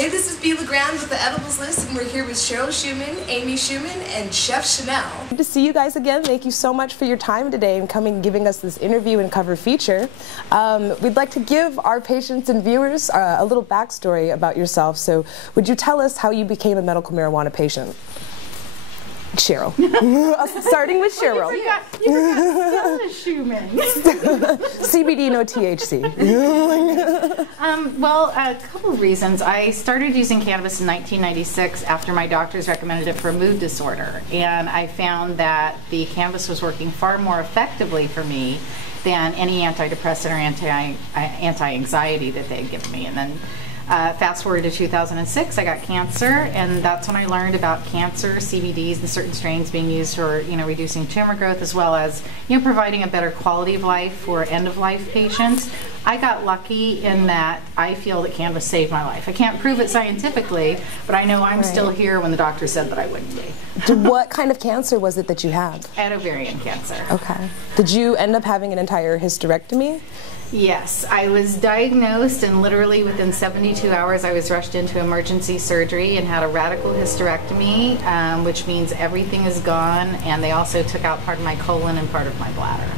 Hey, this is B. LeGrand with the Edibles List, and we're here with Cheryl Shuman, Amy Shuman, and Chef Chanel. Good to see you guys again. Thank you so much for your time today and coming and giving us this interview and cover feature. We'd like to give our patients and viewers a little backstory about yourself. So would you tell us how you became a medical marijuana patient? Cheryl. Starting with Cheryl. You forgot Shuman. CBD, no THC. Well, a couple of reasons. I started using cannabis in 1996 after my doctors recommended it for a mood disorder. And I found that the cannabis was working far more effectively for me than any antidepressant or anti-anxiety that they had given me. And then fast forward to 2006, I got cancer, and that's when I learned about cancer, CBDs, and certain strains being used for, reducing tumor growth, as well as, providing a better quality of life for end-of-life patients. I got lucky in that I feel that cannabis saved my life. I can't prove it scientifically, but I know I'm still here when the doctor said that I wouldn't be. What kind of cancer was it that you had? I had ovarian cancer. Okay. Did you end up having an entire hysterectomy? Yes, I was diagnosed, and literally within 72 hours I was rushed into emergency surgery and had a radical hysterectomy, which means everything is gone, and they also took out part of my colon and part of my bladder.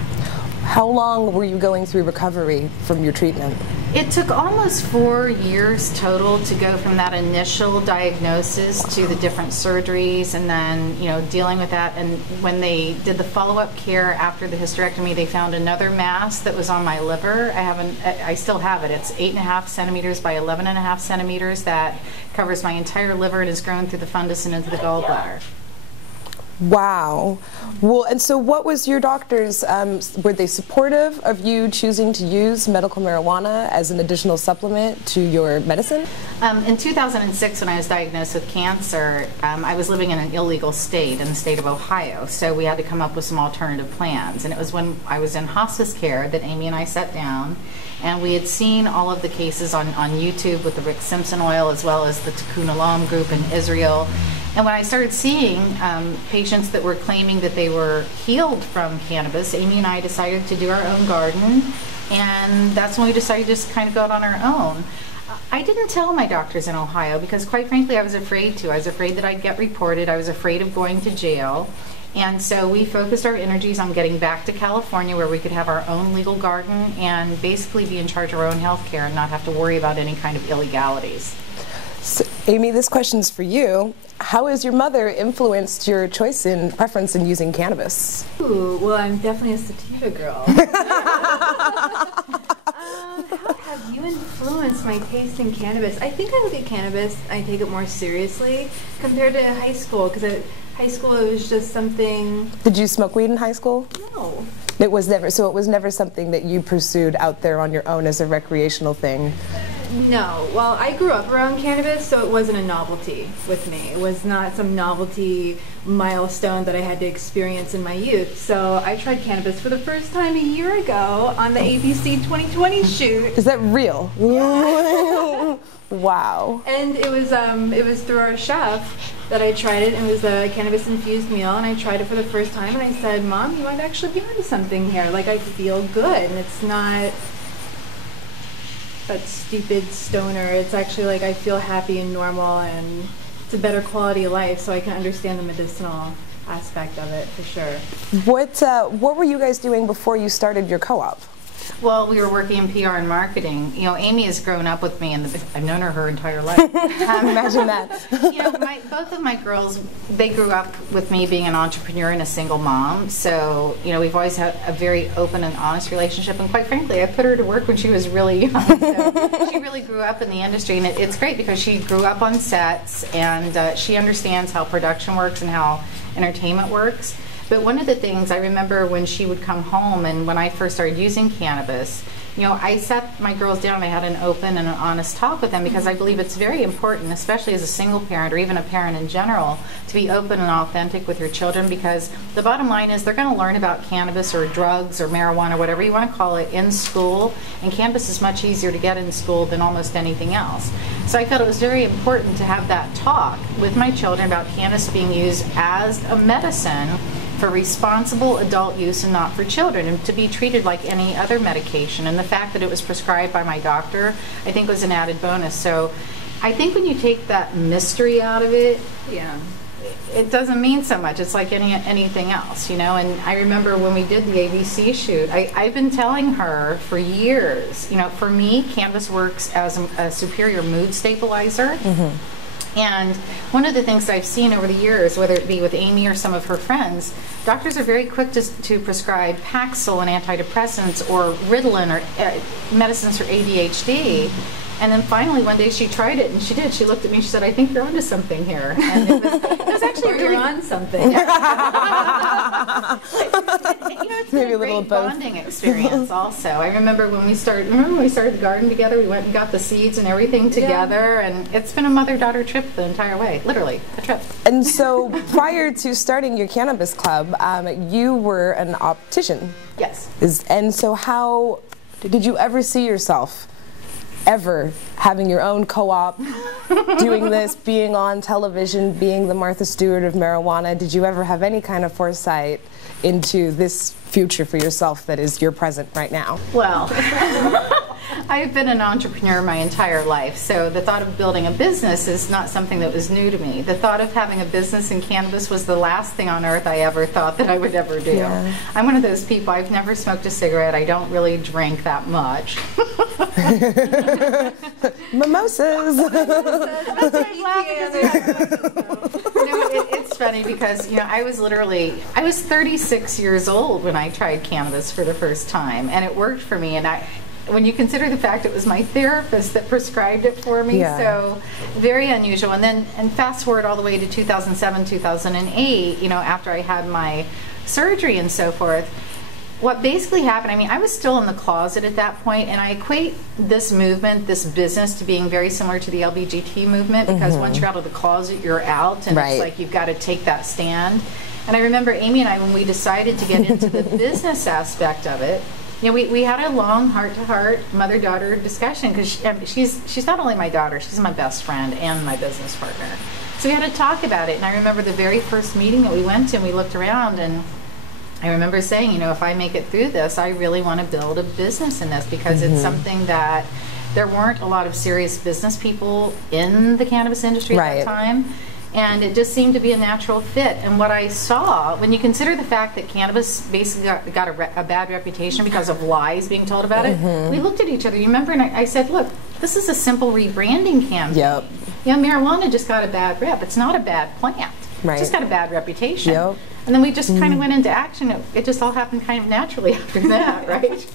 How long were you going through recovery from your treatment? It took almost 4 years total to go from that initial diagnosis to the different surgeries, and then dealing with that. And when they did the follow-up care after the hysterectomy, they found another mass that was on my liver. I still have it. It's 8.5 centimeters by 11.5 centimeters that covers my entire liver and is grown through the fundus and into the gallbladder. Wow. Well, and so what was your doctors, were they supportive of you choosing to use medical marijuana as an additional supplement to your medicine? In 2006, when I was diagnosed with cancer, I was living in an illegal state, in the state of Ohio, so we had to come up with some alternative plans. And it was when I was in hospice care that Amy and I sat down, and we had seen all of the cases on YouTube with the Rick Simpson oil, as well as the Tikkun Olam group in Israel. And when I started seeing patients that were claiming that they were healed from cannabis, Amy and I decided to do our own garden, and that's when we decided to just kind of go out on our own. I didn't tell my doctors in Ohio because, quite frankly, I was afraid to. I was afraid that I'd get reported. I was afraid of going to jail. And so we focused our energies on getting back to California, where we could have our own legal garden and basically be in charge of our own health care and not have to worry about any kind of illegalities. So, Amy, this question's for you. How has your mother influenced your choice and preference in using cannabis? Ooh, well, I'm definitely a sativa girl. How have you influenced my taste in cannabis? I think I look at cannabis, I take it more seriously compared to high school, because high school it was just something... Did you smoke weed in high school? No. It was never something that you pursued out there on your own as a recreational thing? No. Well, I grew up around cannabis, so it wasn't a novelty with me. It was not some novelty milestone that I had to experience in my youth. So I tried cannabis for the first time a year ago on the ABC 2020 shoot. Is that real? Yeah. Wow. And it was through our chef that I tried it. It was a cannabis-infused meal, and I tried it for the first time, and I said, Mom, you might actually be onto something here. Like, I feel good, and it's not that stupid stoner. It's actually like I feel happy and normal, and it's a better quality of life, so I can understand the medicinal aspect of it for sure. What were you guys doing before you started your co-op? Well, we were working in PR and marketing. Amy has grown up with me, and I've known her entire life. Imagine that. Both of my girls, they grew up with me being an entrepreneur and a single mom. So, we've always had a very open and honest relationship. And quite frankly, I put her to work when she was really young. So she really grew up in the industry, and it's great because she grew up on sets, and she understands how production works and how entertainment works. But one of the things I remember when she would come home, and when I first started using cannabis, I sat my girls down and I had an open and an honest talk with them, because I believe it's very important, especially as a single parent or even a parent in general, to be open and authentic with your children, because the bottom line is they're going to learn about cannabis or drugs or marijuana, whatever you want to call it, in school, and cannabis is much easier to get in school than almost anything else. So I felt it was very important to have that talk with my children about cannabis being used as a medicine for responsible adult use and not for children, and to be treated like any other medication. And the fact that it was prescribed by my doctor, I think, was an added bonus. So I think when you take that mystery out of it, Yeah. it doesn't mean so much. It's like anything else, you know. And I remember when we did the ABC shoot, I've been telling her for years, you know, for me, cannabis works as a superior mood stabilizer. And one of the things that I've seen over the years, whether it be with Amy or some of her friends, doctors are very quick to prescribe Paxil and antidepressants or Ritalin or medicines for ADHD. And then finally one day she tried it, and she did. She looked at me, she said, "I think you're onto something here." And it was actually You're on something. you know, it's been Maybe a a little great both. bonding experience also. I remember when we started the garden together, we went and got the seeds and everything together, and it's been a mother-daughter trip the entire way, literally, a trip. And so prior to starting your cannabis club, you were an optician. Yes. And so how did you ever see yourself ever having your own co-op, doing this, being on television, being the Martha Stewart of marijuana? Did you ever have any kind of foresight into this future for yourself that is your present right now? Well, I've been an entrepreneur my entire life, so the thought of building a business is not something that was new to me. The thought of having a business in cannabis was the last thing on earth I ever thought that I would ever do. Yeah. I'm one of those people, I've never smoked a cigarette, I don't really drink that much. Mimosas. It's funny because, you know, I was 36 years old when I tried cannabis for the first time, and it worked for me. And when you consider the fact it was my therapist that prescribed it for me, so very unusual. And fast forward all the way to 2007, 2008, you know, after I had my surgery and so forth. What basically happened, I mean, I was still in the closet at that point, and I equate this movement, this business, to being very similar to the LBGT movement, because once you're out of the closet, you're out, and it's like you've got to take that stand. And I remember Amy and I, when we decided to get into the business aspect of it, you know, we had a long heart-to-heart mother-daughter discussion, because she's not only my daughter, she's my best friend and my business partner. So we had to talk about it, and I remember the very first meeting that we went to, and we looked around, and I remember saying, you know, if I make it through this, I really want to build a business in this, because it's something that there weren't a lot of serious business people in the cannabis industry at that time. And it just seemed to be a natural fit. And what I saw, when you consider the fact that cannabis basically got a bad reputation because of lies being told about it, we looked at each other, you remember, and I said, look, this is a simple rebranding campaign. You know, marijuana just got a bad rep. It's not a bad plant. It just got a bad reputation. And then we just kind of went into action. It just all happened kind of naturally after that, right?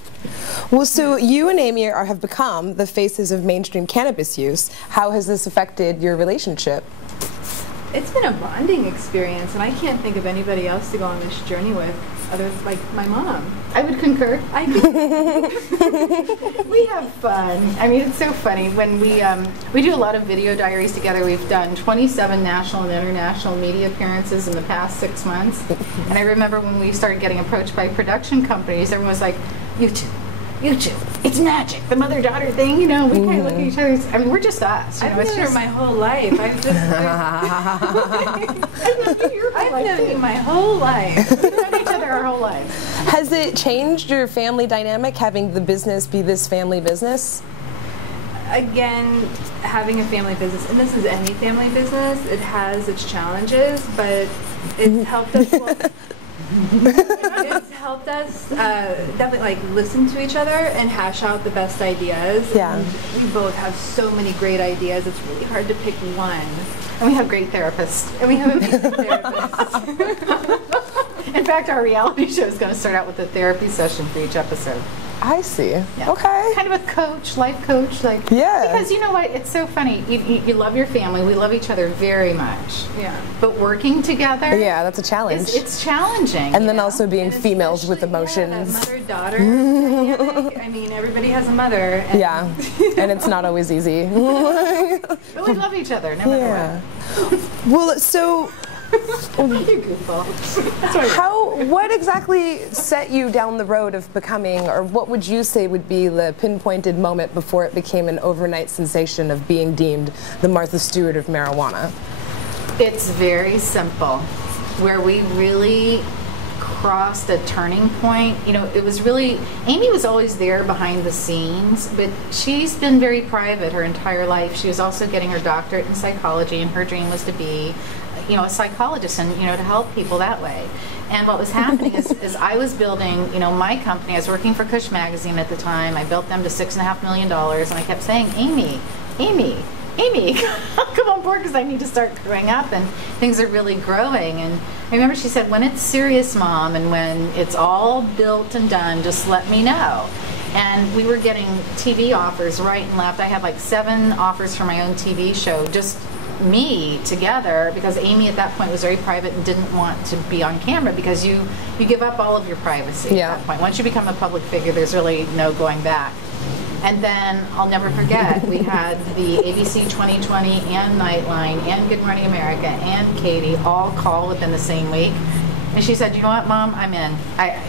Well, so you and Amy have become the faces of mainstream cannabis use. How has this affected your relationship? It's been a bonding experience, and I can't think of anybody else to go on this journey with other than like my mom. I would concur. We have fun. I mean, it's so funny when we do a lot of video diaries together. We've done 27 national and international media appearances in the past 6 months. And I remember when we started getting approached by production companies, everyone was like, YouTube, it's magic, the mother-daughter thing, you know, we kind of look at each other, I mean, we're just us. You know, I've known her my whole life. I've known you my whole life. We've known each other our whole lives. Has it changed your family dynamic, having the business be this family business? Again, having a family business, and this is any family business, it has its challenges, but it's helped us. It's helped us definitely like listen to each other and hash out the best ideas. And we both have so many great ideas. It's really hard to pick one. And we have great therapists. And we have amazing therapists. In fact, our reality show is going to start out with a therapy session for each episode. I see. Yeah. Okay. Kind of a coach, life coach, like. Because you know what? It's so funny. You love your family. We love each other very much. But working together. That's a challenge. It's challenging. And then also being females with emotions. Mother-daughter dynamic. I mean, everybody has a mother. And and it's not always easy. But we love each other, no matter what. Well, so. You goofball. What exactly set you down the road of becoming, or what would you say would be the pinpointed moment before it became an overnight sensation of being deemed the Martha Stewart of marijuana? It's very simple. Where we really crossed a turning point. You know, it was really, Amy was always there behind the scenes, but she's been very private her entire life. She was also getting her doctorate in psychology, and her dream was to be, you know, a psychologist and, you know, to help people that way. And what was happening is I was building, you know, my company. I was working for Kush Magazine at the time. I built them to $6.5 million, and I kept saying, Amy, come on board, because I need to start growing up, and things are really growing. And I remember she said, when it's serious, Mom, and when it's all built and done, just let me know. And we were getting TV offers right and left. I had like 7 offers for my own TV show, just me together, because Amy at that point was very private and didn't want to be on camera, because you give up all of your privacy at that point. Once you become a public figure, there's really no going back. And then I'll never forget, we had the ABC 2020 and Nightline and Good Morning America and Katie all call within the same week. And she said, you know what, Mom, I'm in.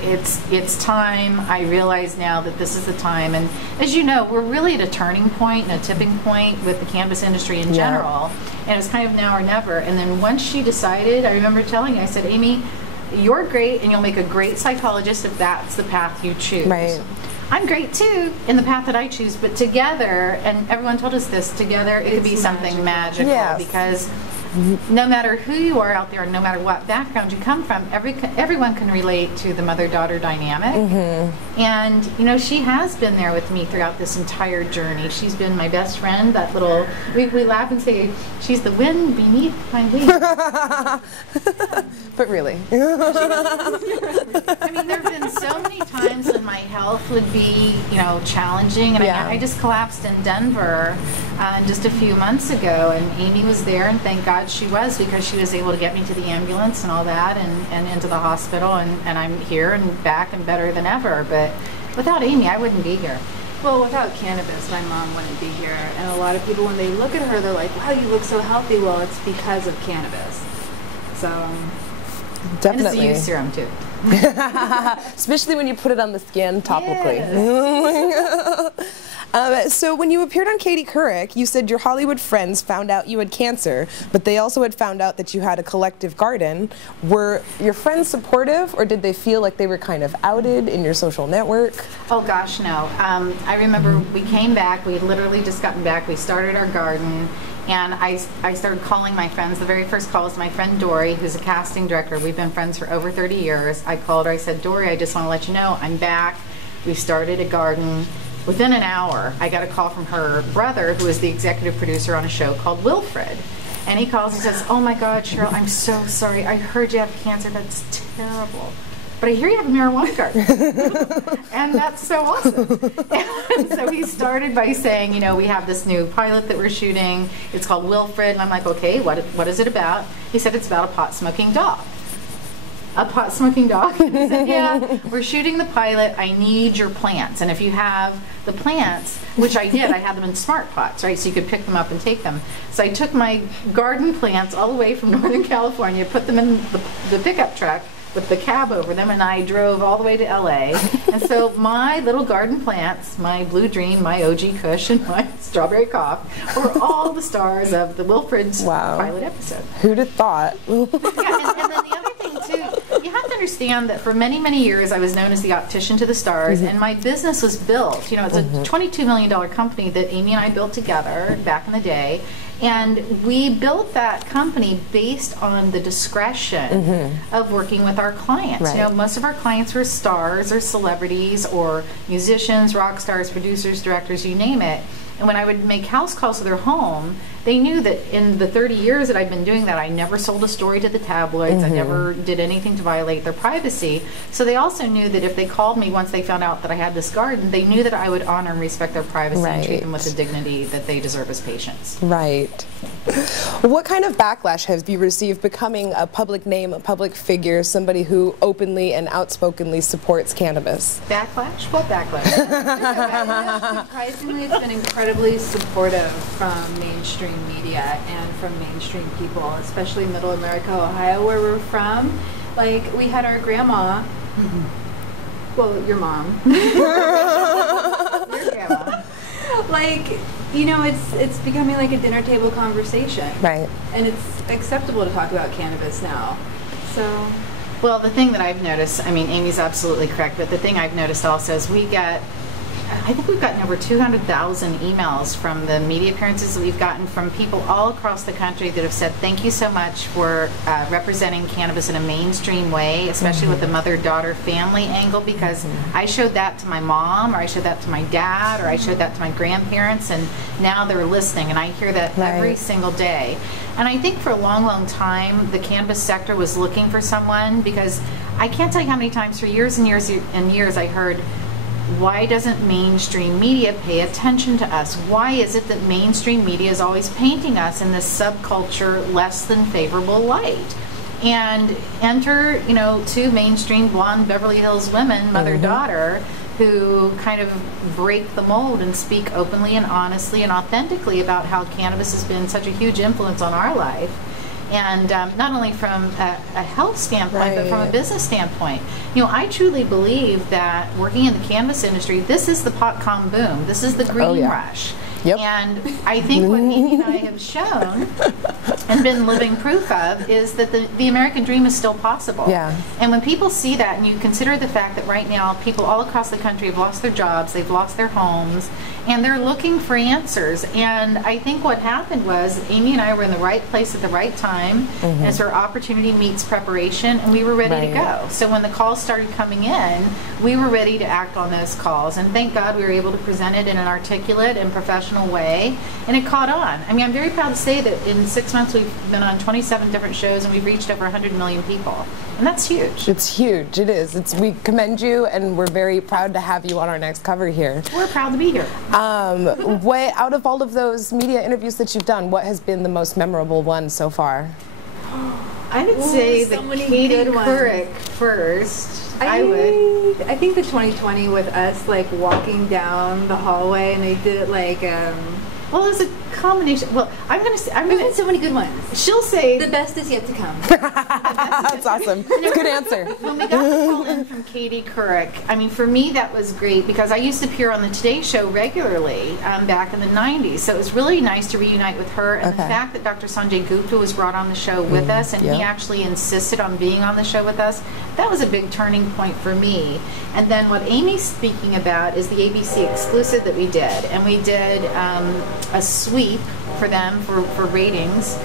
It's time. I realize now that this is the time. And as you know, we're really at a turning point and a tipping point with the cannabis industry in general. And it's kind of now or never. And then once she decided, I remember telling her, I said, Amy, you're great, and you'll make a great psychologist if that's the path you choose. Right. I'm great too in the path that I choose, but together, and everyone told us this, together it could be something magical. Yes. Because no matter who you are out there, and no matter what background you come from, everyone can relate to the mother-daughter dynamic. Mm-hmm. And you know, she has been there with me throughout this entire journey. She's been my best friend. That little, we laugh and say, she's the wind beneath my wings. But really. I mean, there have been so many times when my health would be, you know, challenging, and I just collapsed in Denver just a few months ago, and Amy was there, and thank God she was, because she was able to get me to the ambulance and all that, and into the hospital, and I'm here and back and better than ever. But without Amy, I wouldn't be here. Well, without cannabis, my mom wouldn't be here. And a lot of people, when they look at her, they're like, wow, you look so healthy. Well, it's because of cannabis. So, definitely. And it's a youth serum, too. Especially when you put it on the skin topically. Yes. So when you appeared on Katie Couric, you said your Hollywood friends found out you had cancer, but they also had found out that you had a collective garden. Were your friends supportive, or did they feel like they were kind of outed in your social network? Oh gosh, no. I remember we came back, we had literally just gotten back, we started our garden, and I started calling my friends. The very first call was my friend Dory, who's a casting director. We've been friends for over 30 years. I called her, I said, Dory, I just want to let you know, I'm back. We started a garden. Within an hour, I got a call from her brother, who is the executive producer on a show called Wilfred. And he calls and says, oh my God, Cheryl, I'm so sorry. I heard you have cancer. That's terrible. But I hear you have a marijuana garden. And that's so awesome. And so he started by saying, you know, we have this new pilot that we're shooting. It's called Wilfred. And I'm like, okay, what is it about? He said, it's about a pot-smoking dog. A pot-smoking dog? And he said, yeah, we're shooting the pilot. I need your plants. And if you have the plants, which I did, I had them in smart pots, right? So you could pick them up and take them. So I took my garden plants all the way from Northern California, put them in the pickup truck with the cab over them, and I drove all the way to LA. And so my little garden plants, my Blue Dream, my OG Kush, and my Strawberry Cough were all the stars of the Wilfred's pilot episode. Who'd have thought? Yeah, and then the other thing too, you have to understand that for many, many years I was known as the optician to the stars, and my business was built. You know, it's a $22 million company that Amy and I built together back in the day. And we built that company based on the discretion of working with our clients. Right. You know, most of our clients were stars or celebrities or musicians, rock stars, producers, directors, you name it. And when I would make house calls to their home, they knew that in the 30 years that I've been doing that, I never sold a story to the tabloids. I never did anything to violate their privacy. So they also knew that if they called me once they found out that I had this garden, they knew that I would honor and respect their privacy and treat them with the dignity that they deserve as patients. Right. What kind of backlash have you received becoming a public name, a public figure, somebody who openly and outspokenly supports cannabis? Backlash? What backlash? Surprisingly, it's been incredibly supportive from mainstream media and from mainstream people, especially Middle America, Ohio, where we're from. Like, we had our grandma, well, your mom. Your grandma. Like, you know, it's becoming like a dinner table conversation. Right. And it's acceptable to talk about cannabis now. So Well, the thing that I've noticed, I mean, Amy's absolutely correct, but the thing I've noticed also is I think we've gotten over 200,000 emails from the media appearances that we've gotten from people all across the country that have said, thank you so much for representing cannabis in a mainstream way, especially with the mother-daughter family angle, because I showed that to my mom, or I showed that to my dad, or I showed that to my grandparents, and now they're listening, and I hear that every single day. And I think for a long, long time, the cannabis sector was looking for someone, because I can't tell you how many times for years and years and years I heard, why doesn't mainstream media pay attention to us? Why is it that mainstream media is always painting us in this subculture less than favorable light? And enter, you know, two mainstream blonde Beverly Hills women, mother-daughter, who kind of break the mold and speak openly and honestly and authentically about how cannabis has been such a huge influence on our life. And not only from a health standpoint, but from a business standpoint. You know, I truly believe that working in the cannabis industry, this is the pot-com boom. This is the green rush. And I think what Amy and I have shown and been living proof of is that the American dream is still possible. And when people see that, and you consider the fact that right now people all across the country have lost their jobs, they've lost their homes, and they're looking for answers. And I think what happened was Amy and I were in the right place at the right time, as where opportunity meets preparation, and we were ready to go. So when the calls started coming in, we were ready to act on those calls. And thank God we were able to present it in an articulate and professional way, and it caught on. I mean, I'm very proud to say that in 6 months we've been on 27 different shows, and we've reached over 100 million people. And that's huge. It's huge. It is. We commend you, and we're very proud to have you on our next cover here. We're proud to be here. Out of all of those media interviews that you've done, what has been the most memorable one so far? I would say the Katie Couric first. I think the 2020 with us, like walking down the hallway, and they did it like well, it was a combination. Well, I'm going to say, we've had so many good ones. She'll say the best is yet to come. That's awesome. Good answer. When we got the call in from Katie Couric, I mean, for me that was great, because I used to appear on the Today Show regularly back in the 90s. So it was really nice to reunite with her, and the fact that Dr. Sanjay Gupta was brought on the show with us, and he actually insisted on being on the show with us. That was a big turning point for me. And then what Amy's speaking about is the ABC exclusive that we did, and we did a sweep for them for ratings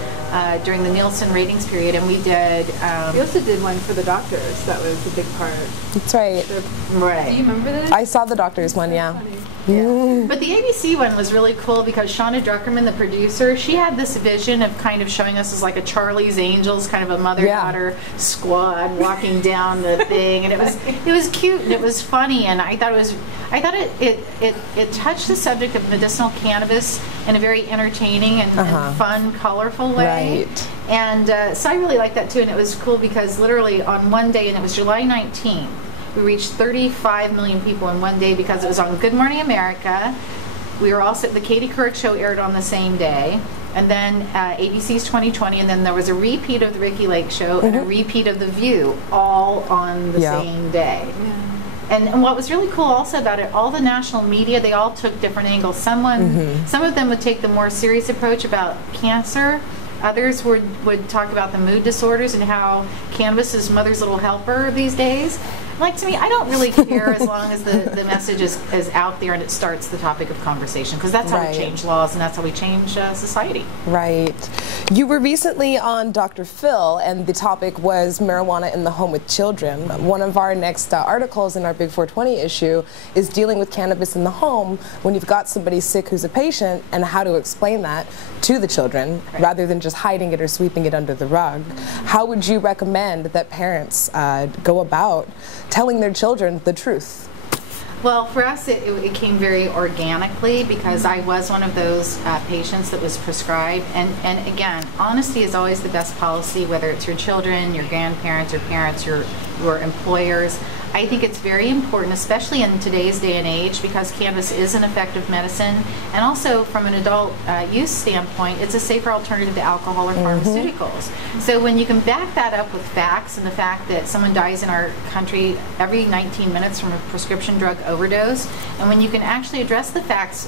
during the Nielsen ratings period, and we did. We also did one for the doctors. That was a big part. That's right. Right. Do you remember that? I saw the doctors one. Yeah. Yeah. But the ABC one was really cool because Shauna Druckerman, the producer, she had this vision of kind of showing us as like a Charlie's Angels, kind of a mother-daughter squad walking down the thing, and it was cute and it was funny, and I thought it touched the subject of medicinal cannabis in a very entertaining and fun, colorful way. Right. And so I really liked that too, and it was cool because literally on one day, and it was July 19th. We reached 35 million people in one day because it was on Good Morning America. We were also, the Katie Couric show aired on the same day, and then ABC's 2020, and then there was a repeat of the Ricky Lake show and a repeat of The View, all on the same day. And what was really cool also about it, all the national media, they all took different angles. Some of them would take the more serious approach about cancer. Others would talk about the mood disorders and how cannabis is mother's little helper these days. Like, to me, I don't really care as long as the message is out there and it starts the topic of conversation, because that's how we change laws and that's how we change society. Right. You were recently on Dr. Phil, and the topic was marijuana in the home with children. One of our next articles in our Big 420 issue is dealing with cannabis in the home when you've got somebody sick who's a patient, and how to explain that to the children rather than just hiding it or sweeping it under the rug. How would you recommend that parents go about telling their children the truth? Well, for us, it came very organically, because I was one of those patients that was prescribed. And again, honesty is always the best policy, whether it's your children, your grandparents, your parents, your employers. I think it's very important, especially in today's day and age, because cannabis is an effective medicine, and also from an adult use standpoint, it's a safer alternative to alcohol or pharmaceuticals. So when you can back that up with facts, and the fact that someone dies in our country every 19 minutes from a prescription drug overdose, and when you can actually address the facts,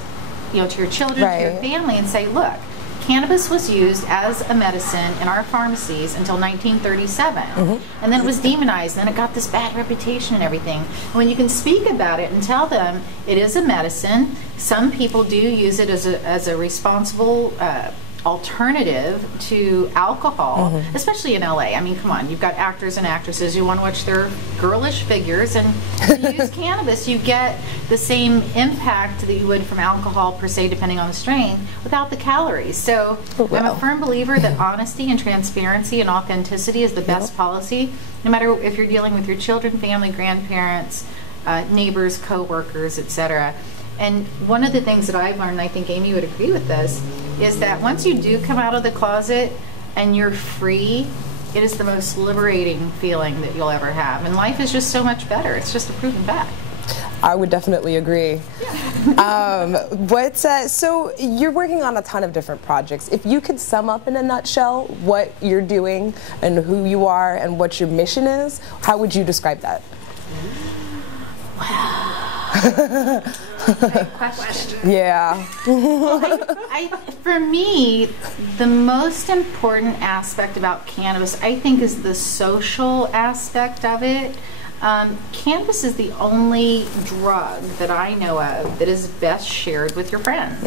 you know, to your children, to your family, and say, look, cannabis was used as a medicine in our pharmacies until 1937. And then it was demonized, and then it got this bad reputation and everything. And when you can speak about it and tell them it is a medicine, some people do use it as a responsible alternative to alcohol, especially in LA. I mean, come on, you've got actors and actresses who want to watch their girlish figures, and when you use cannabis, you get the same impact that you would from alcohol per se, depending on the strain, without the calories. So I'm a firm believer that honesty and transparency and authenticity is the best policy, no matter if you're dealing with your children, family, grandparents, neighbors, co-workers, etc. And one of the things that I've learned, and I think Amy would agree with this, is that once you do come out of the closet and you're free, it is the most liberating feeling that you'll ever have. And life is just so much better. It's just a proven fact. I would definitely agree. So you're working on a ton of different projects. If you could sum up in a nutshell what you're doing and who you are and what your mission is, how would you describe that? Question. Yeah. For me, the most important aspect about cannabis, I think, is the social aspect of it. Cannabis is the only drug that I know of that is best shared with your friends.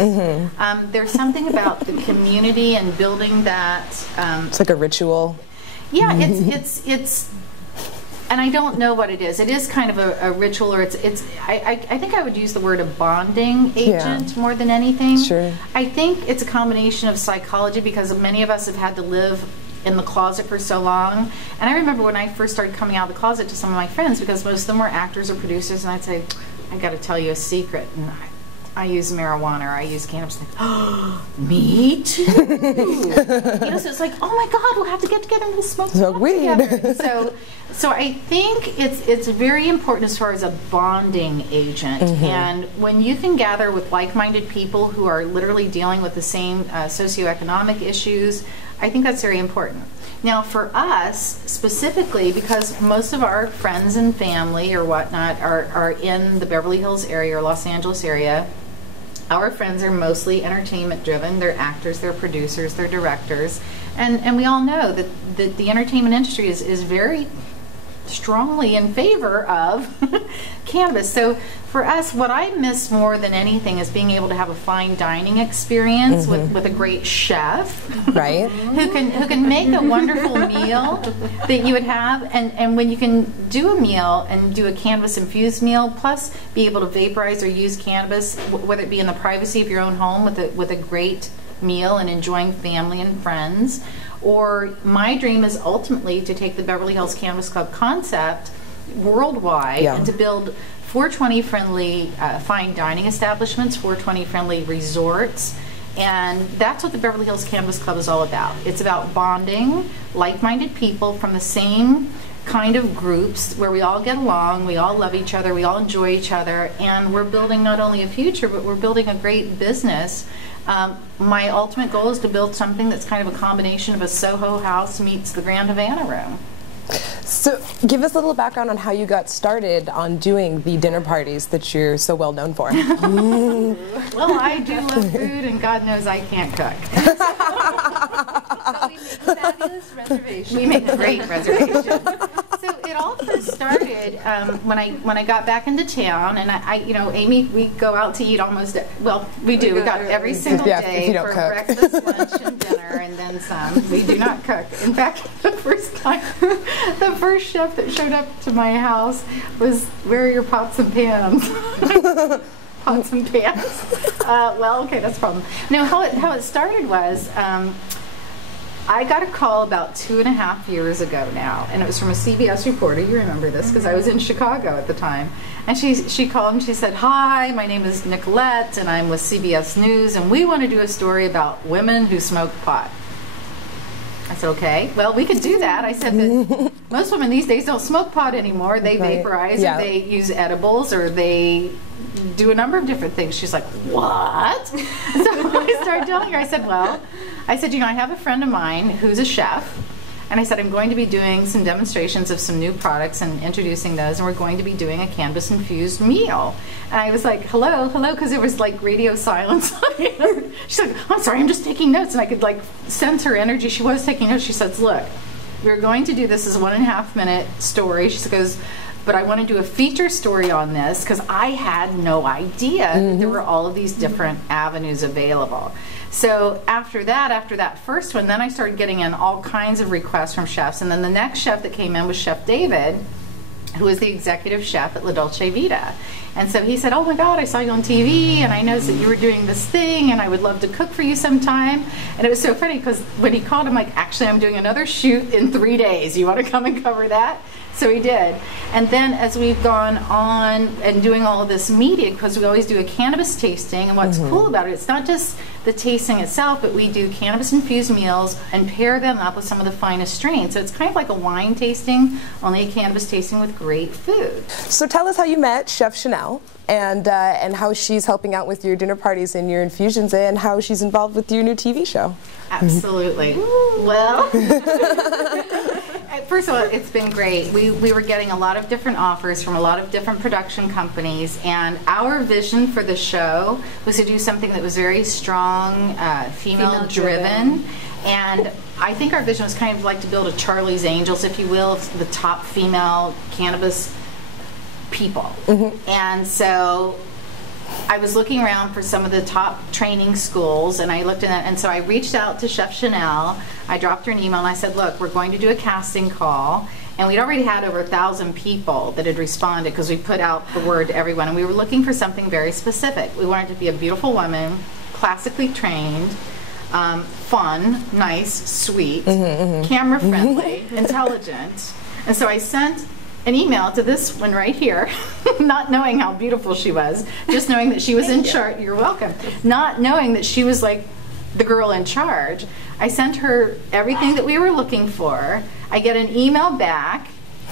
There's something about the community and building that. It's like a ritual. Yeah, it's. And I don't know what it is. It is kind of a ritual, or I think I would use the word a bonding agent more than anything. Sure. I think it's a combination of psychology, because many of us have had to live in the closet for so long. And I remember when I first started coming out of the closet to some of my friends, because most of them were actors or producers, and I'd say, I got to tell you a secret. And I use marijuana, or I use cannabis. Oh, me too. So it's like, oh my God, we'll have to get together and we'll smoke together. So I think it's very important as far as a bonding agent. And when you can gather with like-minded people who are literally dealing with the same socioeconomic issues, I think that's very important. Now, for us specifically, because most of our friends and family or whatnot are in the Beverly Hills area or Los Angeles area, our friends are mostly entertainment driven. They're actors, they're producers, they're directors. And we all know that the entertainment industry is very strongly in favor of cannabis. So for us, what I miss more than anything is being able to have a fine dining experience with a great chef, right? who can make a wonderful meal that you would have, and when you can do a meal and do a cannabis infused meal, plus be able to vaporize or use cannabis, whether it be in the privacy of your own home with a great meal and enjoying family and friends. Or my dream is ultimately to take the Beverly Hills Cannabis Club concept worldwide and to build 420 friendly fine dining establishments, 420 friendly resorts, and that's what the Beverly Hills Cannabis Club is all about. It's about bonding like-minded people from the same kind of groups where we all get along, we all love each other, we all enjoy each other, and we're building not only a future, but we're building a great business. My ultimate goal is to build something that's kind of a combination of a Soho House meets the Grand Havana Room. So give us a little background on how you got started on doing the dinner parties that you're so well known for. Well, I do love food, and God knows I can't cook. So we make fabulous reservations. We make great reservations. So it all first started when I got back into town, and I Amy, we go out to eat almost. Well, we do. We got every single day for breakfast, lunch, and dinner, and then some. We do not cook. In fact, the first time, the first chef that showed up to my house was, "Where are your pots and pans?" Pots and pans. Well, okay, that's a problem. No, how it started was. I got a call about 2.5 years ago now, and it was from a CBS reporter. You remember this because I was in Chicago at the time. And she called and she said, "Hi, my name is Nicolette, and I'm with CBS News, and we want to do a story about women who smoke pot." I said, "Okay, well, we could do that." I said that most women these days don't smoke pot anymore. They vaporize, or they use edibles, or they do a number of different things. She's like, "What?" So I started telling her. I said, I have a friend of mine who's a chef. And I said, I'm going to be doing some demonstrations of some new products and introducing those, and we're going to be doing a cannabis-infused meal. And I was like, hello, hello, because there was like radio silence. She's like, I'm sorry, I'm just taking notes. And I could like sense her energy. She was taking notes. She says, look, we're going to do this as a 1.5 minute story. She goes, but I want to do a feature story on this because I had no idea that there were all of these different avenues available. So after that first one, then I started getting in all kinds of requests from chefs. And then the next chef that came in was Chef David, who is the executive chef at La Dolce Vita. And so he said, oh my God, I saw you on TV and I noticed that you were doing this thing and I would love to cook for you sometime. And it was so funny because when he called, I'm like, actually, I'm doing another shoot in 3 days. You want to come and cover that? So he did. And then as we've gone on and doing all of this media, because we always do a cannabis tasting, and what's cool about it, it's not just the tasting itself, but we do cannabis-infused meals and pair them up with some of the finest strains. So it's kind of like a wine tasting, only a cannabis tasting with great food. So tell us how you met Chef Chanel and how she's helping out with your dinner parties and your infusions and how she's involved with your new TV show. Absolutely. Well, first of all, it's been great. We were getting a lot of different offers from a lot of different production companies, and our vision for the show was to do something that was very strong, female-driven. And I think our vision was kind of like to build a Charlie's Angels, if you will, of the top female cannabis people. And so I was looking around for some of the top training schools, and I looked at it, and so I reached out to Chef Chanel. I dropped her an email and I said, look, we're going to do a casting call. And we'd already had over 1,000 people that had responded because we put out the word to everyone, and we were looking for something very specific. We wanted to be a beautiful woman, classically trained, fun, nice, sweet, camera friendly, intelligent. And so I sent an email to this one right here, not knowing how beautiful she was, just knowing that she was in charge. You're welcome. Not knowing that she was like the girl in charge. I sent her everything that we were looking for. I get an email back.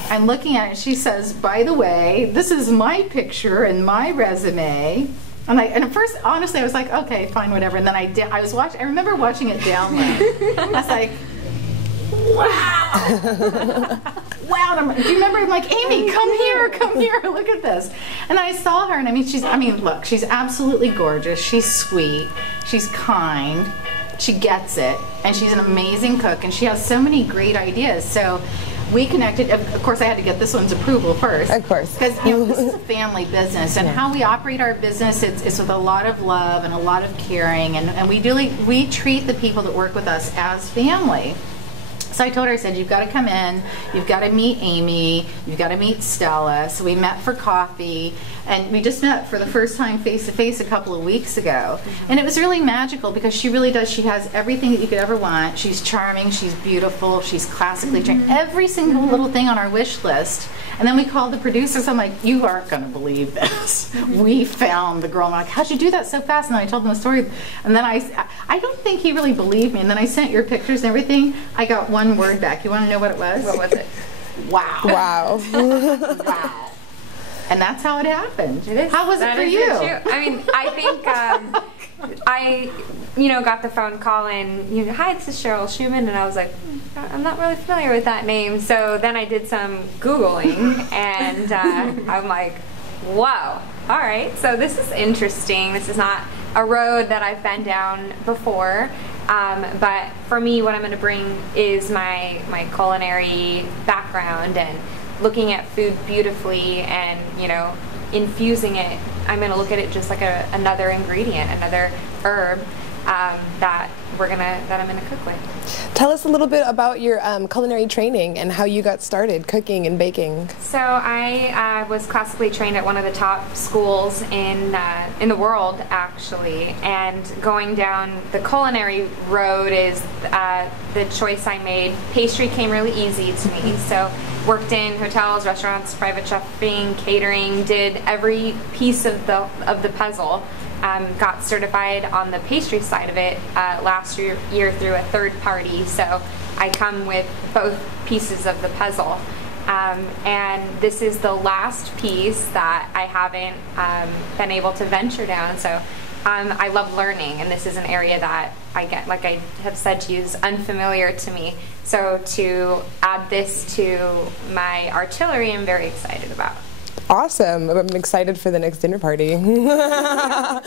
I'm looking at it. She says, by the way, this is my picture and my resume. And at first, honestly, I was like, okay, fine, whatever. And then I remember watching it download. I was like, wow. Wow. Do you remember? I'm like, Amy, come here, look at this. And I saw her, and look, she's absolutely gorgeous. She's sweet. She's kind. She gets it. And she's an amazing cook, and she has so many great ideas. So we connected. Of course, I had to get this one's approval first. Of course. Because this is a family business, and how we operate our business, it's with a lot of love and a lot of caring, and we treat the people that work with us as family. So I told her, I said, you've got to come in, you've got to meet Amy, you've got to meet Stella. So we met for coffee, and we just met for the first time face-to-face a couple of weeks ago. And it was really magical because she really does, she has everything that you could ever want. She's charming, she's beautiful, she's classically trained, every single little thing on our wish list. And then we called the producers. I'm like, you aren't going to believe this. We found the girl. I'm like, how'd you do that so fast? And then I told them the story. And then I don't think he really believed me. And then I sent your pictures and everything. I got one word back. You want to know what it was? What was it? Wow. Wow. Wow. And that's how it happened. It is. How was it for you? I mean, I think I got the phone call and, hi, this is Cheryl Shuman, and I was like, I'm not really familiar with that name. So then I did some Googling, and I'm like, whoa, all right, so this is interesting. This is not a road that I've been down before. But for me, what I'm going to bring is my culinary background and looking at food beautifully and, infusing it. I'm going to look at it just like another ingredient, another herb that I'm going to cook with. Tell us a little bit about your culinary training and how you got started cooking and baking. So I was classically trained at one of the top schools in the world, actually, and going down the culinary road is the choice I made. Pastry came really easy to me, so worked in hotels, restaurants, private chefing, catering, did every piece of the puzzle. Got certified on the pastry side of it last year through a third party, so I come with both pieces of the puzzle. And this is the last piece that I haven't been able to venture down, so I love learning, and this is an area that I get, like I have said to you, is unfamiliar to me. So to add this to my artillery, I'm very excited about. Awesome. I'm excited for the next dinner party. Well,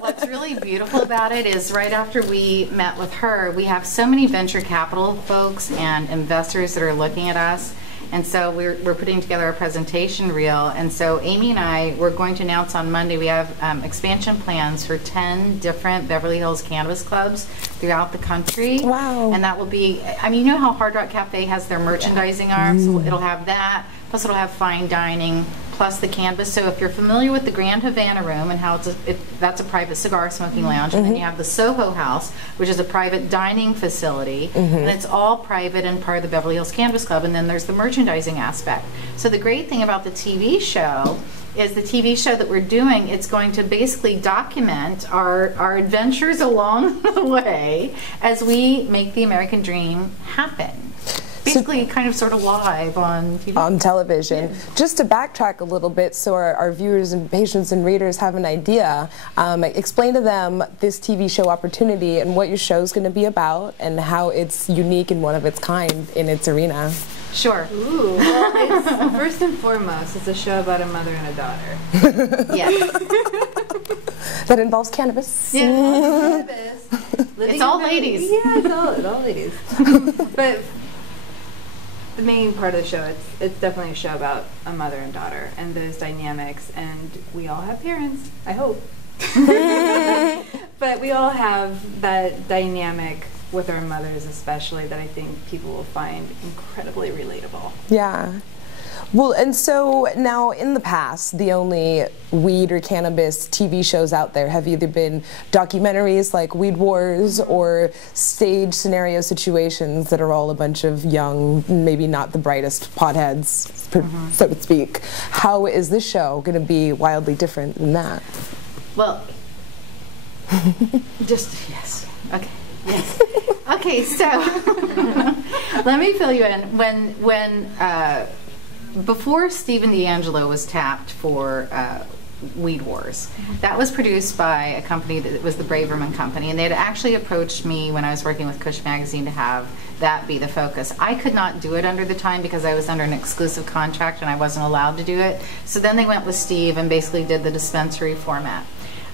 what's really beautiful about it is right after we met with her, we have so many venture capital folks and investors that are looking at us. And so we're putting together a presentation reel. And so Amy and I, we're going to announce on Monday, we have expansion plans for 10 different Beverly Hills cannabis clubs throughout the country. Wow. And that will be, I mean, you know how Hard Rock Cafe has their merchandising arm? So it'll have that, plus it'll have fine dining, plus the cannabis. So if you're familiar with the Grand Havana Room and how that's a private cigar smoking lounge, and then you have the Soho House, which is a private dining facility, and it's all private and part of the Beverly Hills Cannabis Club, and then there's the merchandising aspect. So the great thing about the TV show is the TV show that we're doing, it's going to basically document our adventures along the way as we make the American dream happen. Basically, kind of sort of live on TV. On television. Yeah. Just to backtrack a little bit so our viewers and patients and readers have an idea, explain to them this TV show opportunity and what your show is going to be about and how it's unique and one of its kind in its arena. Sure. Ooh. Well, it's, first and foremost, it's a show about a mother and a daughter. Yes. That involves cannabis. Yeah, cannabis. It's all ladies. Yeah, it's all ladies. But the main part of the show, it's definitely a show about a mother and daughter and those dynamics, and we all have parents, I hope. But we all have that dynamic with our mothers especially that I think people will find incredibly relatable. Yeah. Well, and so now in the past, the only weed or cannabis TV shows out there have either been documentaries like Weed Wars or stage scenario situations that are all a bunch of young, maybe not the brightest potheads, so to speak. How is this show going to be wildly different than that? Well, just, yes. Okay. Yes. Okay, so let me fill you in. Before Stephen D'Angelo was tapped for Weed Wars, that was produced by a company that was the Braverman Company, and they had actually approached me when I was working with Kush Magazine to have that be the focus. I could not do it under the time because I was under an exclusive contract and I wasn't allowed to do it. So then they went with Steve and basically did the dispensary format.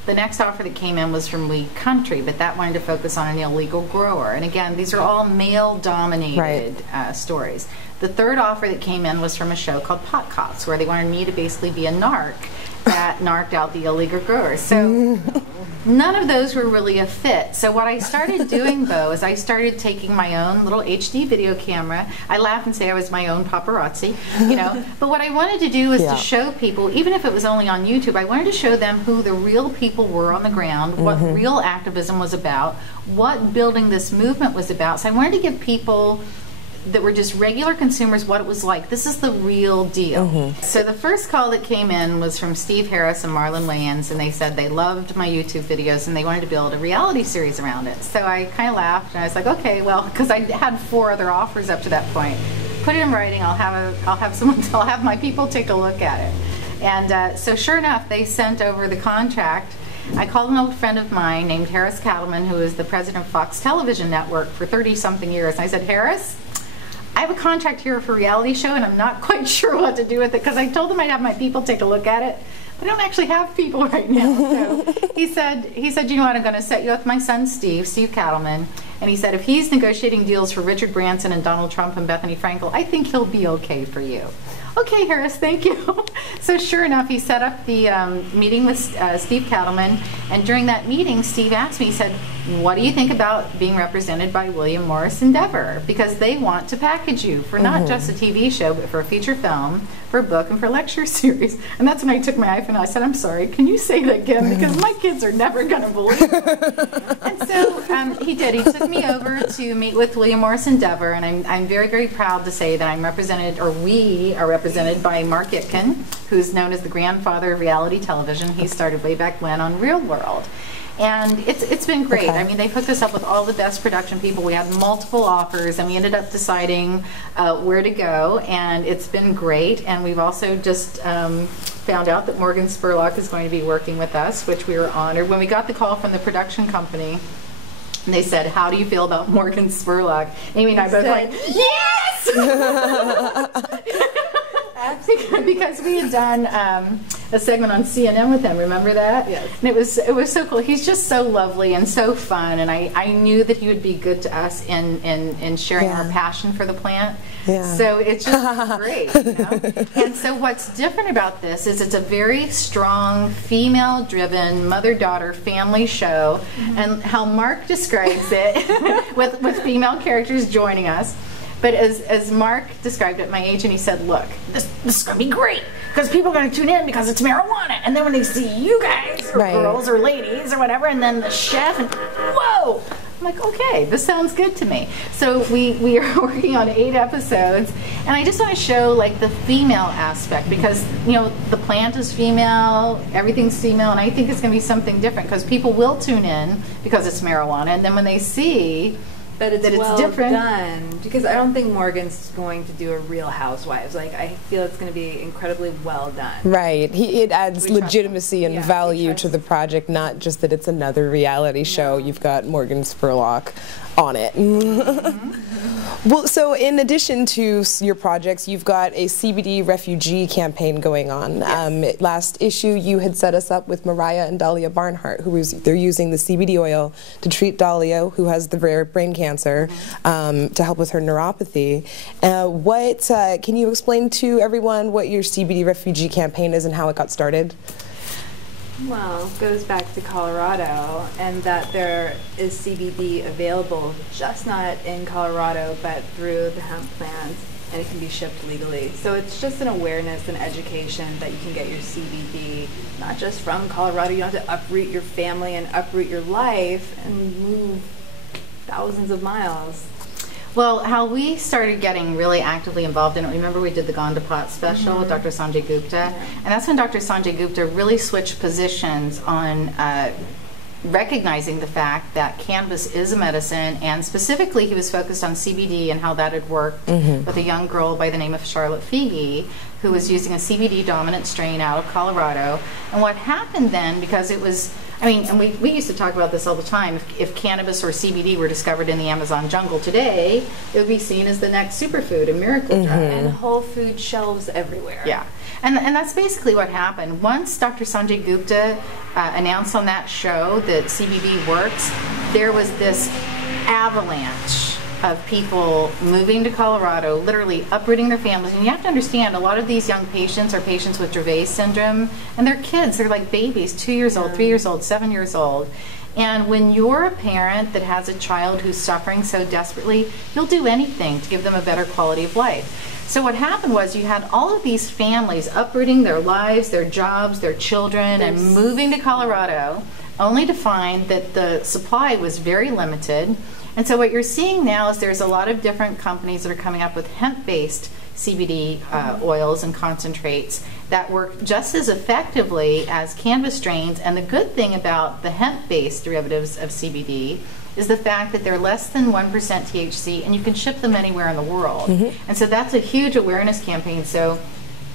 The next offer that came in was from Weed Country, but that wanted to focus on an illegal grower. And again, these are all male-dominated stories. The third offer that came in was from a show called Pot Cops, where they wanted me to basically be a narc that narked out the illegal growers. So none of those were really a fit. So what I started doing, though, is I started taking my own little HD video camera. I laugh and say I was my own paparazzi, you know. But what I wanted to do was to show people, even if it was only on YouTube, I wanted to show them who the real people were on the ground, what real activism was about, what building this movement was about. So I wanted to give people that were just regular consumers what it was like. This is the real deal. So the first call that came in was from Steve Harris and Marlon Wayans, and they said they loved my YouTube videos and they wanted to build a reality series around it. So I kind of laughed and I was like, okay, well, because I had 4 other offers up to that point. Put it in writing. I'll have my people take a look at it. And so sure enough, they sent over the contract. I called an old friend of mine named Harris Cattleman, who is the president of Fox Television Network for 30-something years. And I said, Harris, I have a contract here for a reality show, and I'm not quite sure what to do with it because I told them I'd have my people take a look at it. But I don't actually have people right now. So he said, you know what, I'm going to set you up with my son Steve Cattleman. And he said, if he's negotiating deals for Richard Branson and Donald Trump and Bethany Frankel, I think he'll be okay for you. Okay, Harris, thank you. So sure enough, he set up the meeting with Steve Cattleman, and during that meeting, Steve asked me, he said, what do you think about being represented by William Morris Endeavor? Because they want to package you for not just a TV show, but for a feature film, for a book, and for a lecture series. And that's when I took my iPhone and I said, I'm sorry, can you say that again? Because my kids are never going to believe it. And so he did. He took me over to meet with William Morris Endeavor, and I'm very, very proud to say that I'm represented, or we are represented by Mark Itkin, who's known as the grandfather of reality television. He started way back when on Real World. And it's been great. Okay. I mean, they've hooked us up with all the best production people. We had multiple offers, and we ended up deciding where to go, and it's been great. And we've also just found out that Morgan Spurlock is going to be working with us, which we were honored. When we got the call from the production company, and they said, "How do you feel about Morgan Spurlock?" Amy and I both went, "Yes!" Because we had done a segment on CNN with him. Remember that? Yes. And it was so cool. He's just so lovely and so fun, and I knew that he would be good to us in sharing our passion for the plant. Yeah. So it's just great, you know. And so what's different about this is it's a very strong, female-driven, mother-daughter family show, and how Mark describes it with female characters joining us. But as Mark described it, my agent, he said, "Look, this is going to be great because people are going to tune in because it's marijuana, and then when they see you guys or girls or ladies or whatever, and then the chef, and whoa." I'm like, okay, this sounds good to me. So we are working on 8 episodes, and I just want to show like the female aspect because, you know, the plant is female, everything's female, and I think it's going to be something different because people will tune in because it's marijuana, and then when they see that it's well different done, because I don't think Morgan's going to do a Real Housewives. Like, I feel it's going to be incredibly well done. Right. It adds legitimacy and Yeah, value to the project, not just that it's another reality show. You've got Morgan Spurlock on it. Well, so in addition to your projects, you've got a CBD Refugee Campaign going on. Yes. Last issue, you had set us up with Mariah and Dahlia Barnhart, they're using the CBD oil to treat Dahlia, who has the rare brain cancer, to help with her neuropathy. Can you explain to everyone what your CBD Refugee Campaign is and how it got started? Well, it goes back to Colorado, and that there is CBD available, just not in Colorado, but through the hemp plant, and it can be shipped legally. So it's just an awareness and education that you can get your CBD, not just from Colorado. You don't have to uproot your family and uproot your life and move thousands of miles. Well, how we started getting really actively involved in it, remember we did the Gone to Pot special with Dr. Sanjay Gupta? And that's when Dr. Sanjay Gupta really switched positions on recognizing the fact that cannabis is a medicine, and specifically he was focused on CBD and how that had worked with a young girl by the name of Charlotte Figi, who was using a CBD dominant strain out of Colorado. And what happened then, because it was, I mean, and we used to talk about this all the time, if cannabis or CBD were discovered in the Amazon jungle today, it would be seen as the next superfood, a miracle drug. And Whole Food shelves everywhere. Yeah. And that's basically what happened. Once Dr. Sanjay Gupta announced on that show that CBD works, there was this avalanche of people moving to Colorado, literally uprooting their families. And you have to understand, a lot of these young patients are patients with Dravet syndrome, and they're kids. They're like babies, 2 years old, 3 years old, 7 years old. And when you're a parent that has a child who's suffering so desperately, you'll do anything to give them a better quality of life. So what happened was you had all of these families uprooting their lives, their jobs, their children, and moving to Colorado, only to find that the supply was very limited. And so what you're seeing now is there's a lot of different companies that are coming up with hemp-based CBD oils and concentrates that work just as effectively as cannabis strains. And the good thing about the hemp-based derivatives of CBD is the fact that they're less than 1% THC, and you can ship them anywhere in the world. And so that's a huge awareness campaign. So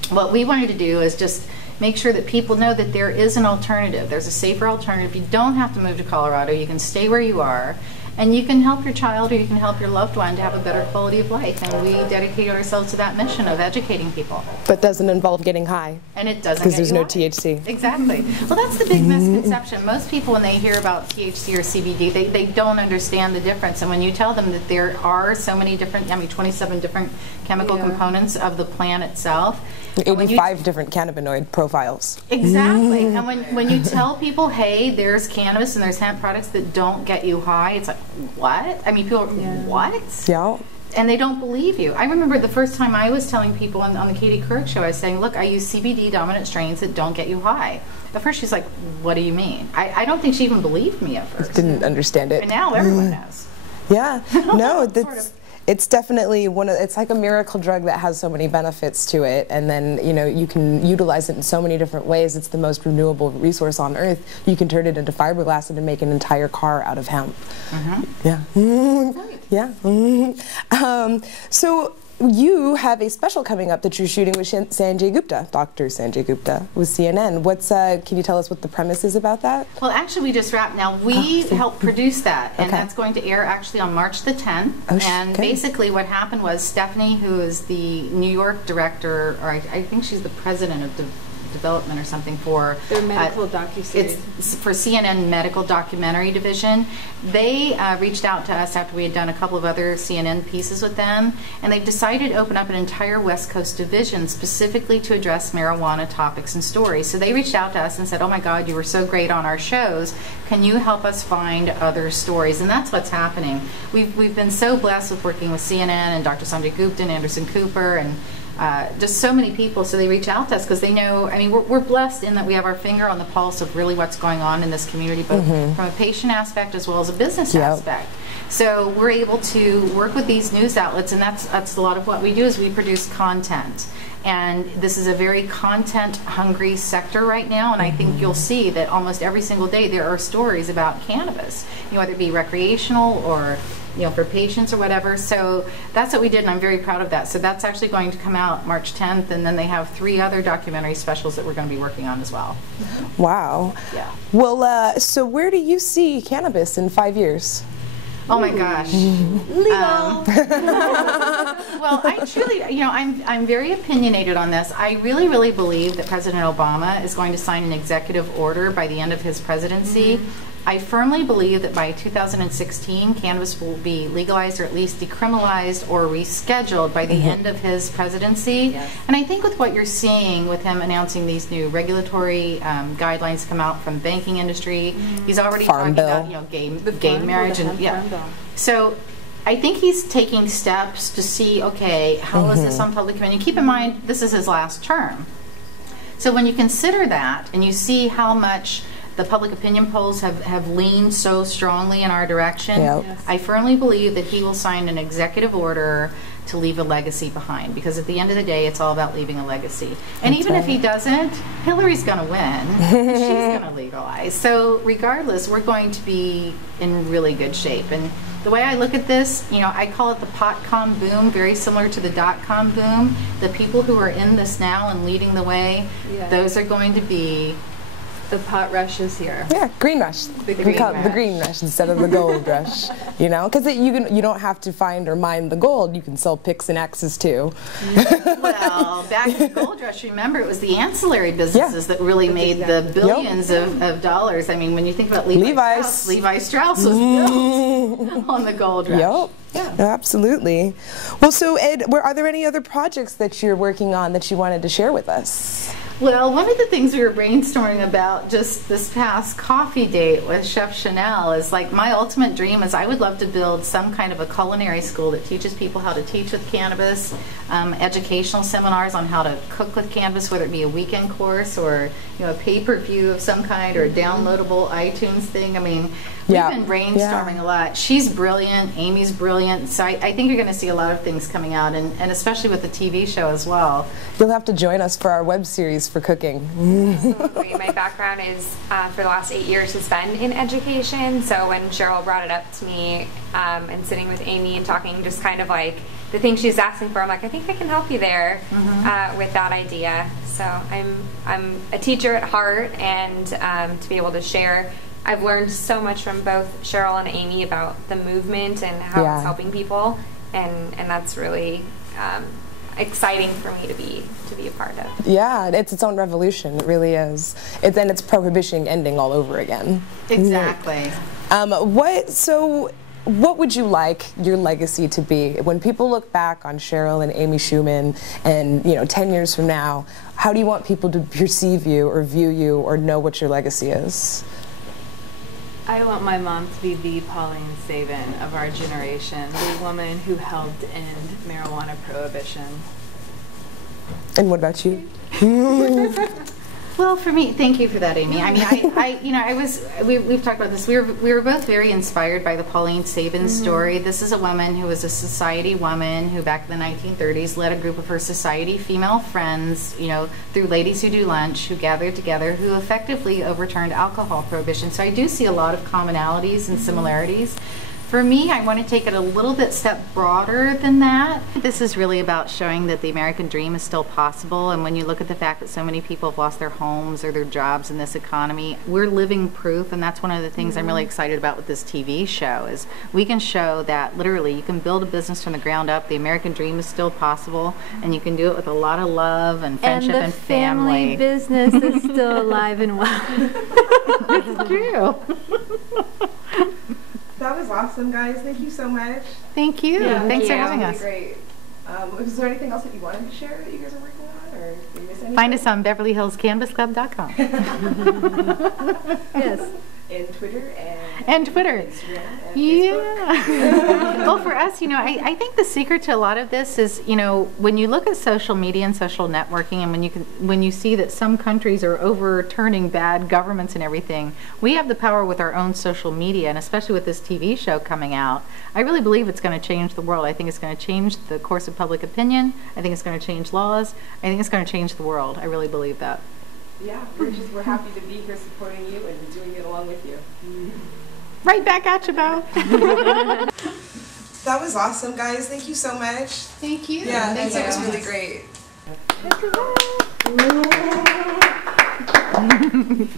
what we wanted to do is just make sure that people know that there is an alternative. There's a safer alternative. You don't have to move to Colorado. You can stay where you are, and you can help your child or you can help your loved one to have a better quality of life. And we dedicate ourselves to that mission of educating people. But doesn't involve getting high. And it doesn't, because there's no high. THC. Exactly. Well, that's the big misconception. Most people, when they hear about THC or CBD, they don't understand the difference. And when you tell them that there are so many different, 27 different chemical components of the plant itself. 85 different cannabinoid profiles. Exactly. And when you tell people, hey, there's cannabis and there's hemp products that don't get you high, it's like, what? I mean, people are, what? Yeah. And they don't believe you. I remember the first time I was telling people on the Katie Couric show, I was saying, look, I use CBD dominant strains that don't get you high. At first she's like, what do you mean? I don't think she even believed me at first. Didn't understand it. And now everyone knows. Yeah. No, that's... Sort of. it's definitely it's like a miracle drug that has so many benefits to it, and then, you know, you can utilize it in so many different ways. It's the most renewable resource on earth. You can turn it into fiberglass and make an entire car out of hemp. Yeah. Yeah. So you have a special coming up that you're shooting with Sanjay Gupta, Dr. Sanjay Gupta, with CNN. Can you tell us what the premise is about that? Well, actually, we just wrapped. Now, we helped produce that, and that's going to air actually on March the 10th. And basically what happened was Stephanie, who is the New York director, or I think she's the president of development or something for their medical docuseries. It's for CNN Medical Documentary Division. They reached out to us after we had done a couple of other CNN pieces with them, and they've decided to open up an entire West Coast division specifically to address marijuana topics and stories. So they reached out to us and said, oh my God, you were so great on our shows. Can you help us find other stories? And that's what's happening. We've been so blessed with working with CNN and Dr. Sanjay Gupta and Anderson Cooper and just so many people. So they reach out to us because they know, I mean, we're blessed in that we have our finger on the pulse of really what's going on in this community, both from a patient aspect as well as a business aspect. So we're able to work with these news outlets, and that's a lot of what we do is we produce content. And this is a very content-hungry sector right now, and I think you'll see that almost every single day there are stories about cannabis, you know, whether it be recreational or, you know, for patients or whatever. So that's what we did, and I'm very proud of that. So that's actually going to come out March 10th, and then they have 3 other documentary specials that we're going to be working on as well. Wow. Yeah. Well, so where do you see cannabis in 5 years? Oh my gosh. Legal. Well, I truly, you know, I'm very opinionated on this. I really believe that President Obama is going to sign an executive order by the end of his presidency. I firmly believe that by 2016, cannabis will be legalized or at least decriminalized or rescheduled by the end of his presidency. Yes. And I think with what you're seeing with him announcing these new regulatory guidelines come out from the banking industry, he's already talking about, you know, gay marriage and So I think he's taking steps to see, okay, how is this on public opinion? Keep in mind, this is his last term. So when you consider that and you see how much the public opinion polls have leaned so strongly in our direction, I firmly believe that he will sign an executive order to leave a legacy behind, because at the end of the day, it's all about leaving a legacy. And even if he doesn't, Hillary's going to win, and she's going to legalize. So regardless, we're going to be in really good shape. And the way I look at this, you know, I call it the .com boom, very similar to the .com boom. The people who are in this now and leading the way, those are going to be the pot rush is here. Yeah, green rush. We call it the green rush instead of the gold rush. You know, because you don't have to find or mine the gold. You can sell picks and axes too. Well, back in the gold rush, remember, it was the ancillary businesses that really made the billions of dollars. I mean, when you think about Levi Strauss was built on the gold rush. Yep. Yeah. No, absolutely. Well, so Ed, are there any other projects that you're working on that you wanted to share with us? Well, one of the things we were brainstorming about just this past coffee date with Chef Chanel is, like, my ultimate dream is I would love to build some kind of a culinary school that teaches people how to teach with cannabis, educational seminars on how to cook with cannabis, whether it be a weekend course or, you know, a pay-per-view of some kind or a downloadable iTunes thing. I mean, we've been brainstorming a lot. She's brilliant. Amy's brilliant. So I think you're going to see a lot of things coming out, and especially with the TV show as well. You'll have to join us for our web series for cooking. Absolutely. My background is, for the last 8 years, has been in education. So when Cheryl brought it up to me and sitting with Amy and talking just kind of like the things she was asking for, I'm like, I think I can help you there with that idea. So I'm a teacher at heart, and to be able to share, I've learned so much from both Cheryl and Amy about the movement and how it's helping people, and that's really exciting for me to be a part of. Yeah, it's its own revolution. It really is. Then it's prohibition ending all over again. Exactly. What would you like your legacy to be when people look back on Cheryl and Amy Shuman, and 10 years from now? How do you want people to perceive you or view you or know what your legacy is? I want my mom to be the Pauline Sabin of our generation, the woman who helped end marijuana prohibition. And what about you? Well, for me, thank you for that, Amy. I mean, we've talked about this. We were both very inspired by the Pauline Sabin story. This is a woman who was a society woman who back in the 1930s led a group of her society female friends, through Ladies Who Do Lunch, who gathered together, who effectively overturned alcohol prohibition. So I do see a lot of commonalities and similarities. For me, I want to take it a little bit step broader than that. This is really about showing that the American dream is still possible, and when you look at the fact that so many people have lost their homes or their jobs in this economy, we're living proof, and that's one of the things I'm really excited about with this TV show, is we can show that literally you can build a business from the ground up, the American dream is still possible, and you can do it with a lot of love and friendship and family. And the family business is still alive and well. It's true. That was awesome, guys. Thank you so much. Thank you. Yeah, Thanks for thank you. having That us. was great. Is there anything else that you wanted to share that you guys are working on, or did you miss anything? Find us on BeverlyHillsCannabisClub.com. Yes. And Twitter And Twitter. Instagram and Yeah. Well, for us, I think the secret to a lot of this is, when you look at social media and social networking, and when you see that some countries are overturning bad governments and everything, we have the power with our own social media, and especially with this TV show coming out. I really believe it's going to change the world. I think it's going to change the course of public opinion. I think it's going to change laws. I think it's going to change the world. I really believe that. Yeah, we're happy to be here supporting you and doing it along with you. Right back at you, Bo. That was awesome, guys. Thank you so much. Thank you. Yeah, Thank that was you. really great.